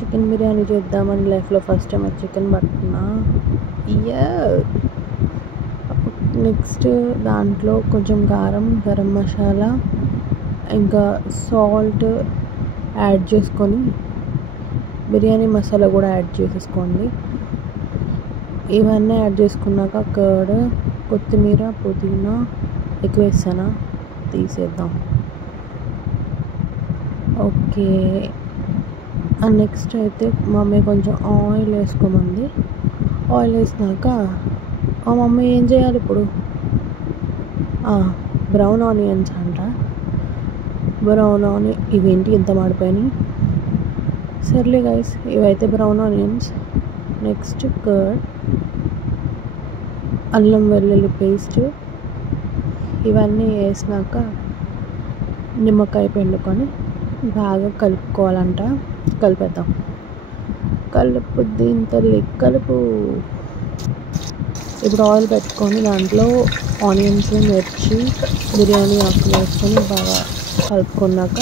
Chicken biryani చేద్దామని లైఫ్లో first time chicken పట్టుకున్నా. ఇయ్యా నెక్స్ట్ దాంట్లో కొంచెం కారం, గరం మసాలా, ఇంకా సాల్ట్ యాడ్ చేసుకొని బిర్యానీ మసాలా కూడా యాడ్ చేసేసుకోండి. ఇవన్నీ యాడ్ చేసుకున్నాక కర్డ్, కొత్తిమీర, పుదీనా ఎక్కువ వేస్తానా తీసేద్దాం. ఓకే, నెక్స్ట్ అయితే మమ్మీ కొంచెం ఆయిల్ వేసుకోమంది. ఆయిల్ వేసినాక మమ్మీ ఏం చేయాలి ఇప్పుడు? బ్రౌన్ ఆనియన్స్ అంట. బ్రౌన్ ఆనియన్ ఇవేంటి ఎంత మాడిపోయినాయి. సర్లే గైస్, ఇవైతే బ్రౌన్ ఆనియన్స్. నెక్స్ట్ కర్డ్, అల్లం వెల్లుల్లి పేస్ట్, ఇవన్నీ వేసినాక నిమ్మకాయ పిండుకొని బాగా కలుపుకోవాలంట. కలిపేద్దాం. కలుపు దీని తల్లి కలుపు. ఇప్పుడు ఆయిల్ పెట్టుకొని దాంట్లో ఆనియన్స్, మిర్చి, బిర్యానీ ఆకులు వేసుకొని బాగా కలుపుకున్నాక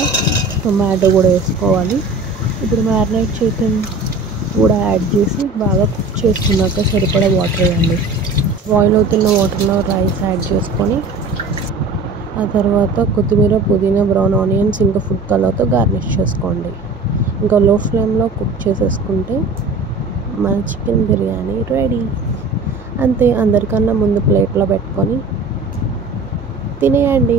టొమాటో కూడా వేసుకోవాలి. ఇప్పుడు మ్యారినేట్ చికెన్ కూడా యాడ్ చేసి బాగా కుక్ చేసుకున్నాక సరిపడా వాటర్ వేయండి. బాయిల్ అవుతున్న వాటర్లో రైస్ యాడ్ చేసుకొని ఆ తర్వాత కొత్తిమీర, పుదీనా, బ్రౌన్ ఆనియన్స్ ఇంకా ఫుడ్ కలర్తో గార్నిష్ చేసుకోండి. ఇంకా లో ఫ్లేమ్లో కుక్ చేసేసుకుంటే మన చికెన్ బిర్యానీ రెడీ. అంతే, అందరికన్నా ముందు ప్లేట్లో పెట్టుకొని తినేయండి.